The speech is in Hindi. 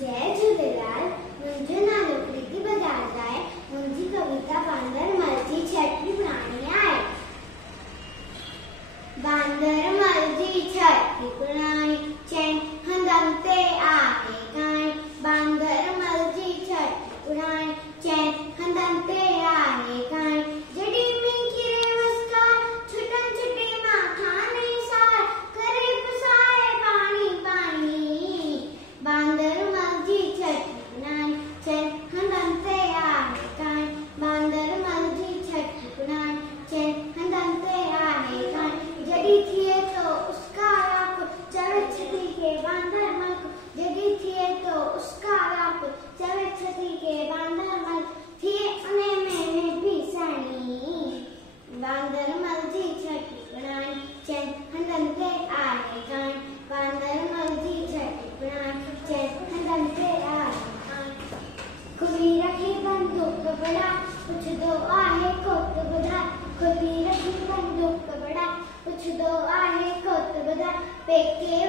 जय झूलेलाल। मुंहिंजो नालो प्रीति बजाज आहे। मुंहिंजी कविता बांदर मल जी छठी पुराणी आहे। बांदर मल जी छठी पुराणी चैन हंधनि ते आहे कहाणी। बांदर मल जी छठी पुराणी चैन हंधनि ते आहे कहाणी। जॾहिं मींहुं किरे मुस्कान छुटनि छुटे मां खाने सार करे पुसाए पाणी पाणी। बांदर मल जी छठी पुराणी चैन हंधनि ते आहे कहाणी। बांदर मल जी छठी पुराणी चैन हंधनि ते आहे कहाणी। जॾहिं थिए तो उसका राप चवे छठी के बांदर मल को। जॾहिं थिए तो उसका राप चवे छठी के बांदर मल थिए उन्हें में पीसणी। बांदर मल जी छठी पुराणी चैन हंधनि ते आहे कहाणी। बांदर मल जी छठी पुराणी चैन हंधनि ते आहे कहाणी। खुली रखी बंदूक बड़ा पुछदो आहे कोत ॿुधाए। खुली रखी बंदूक बड़ा पुछदो आहे कोत ॿुधाए। पेके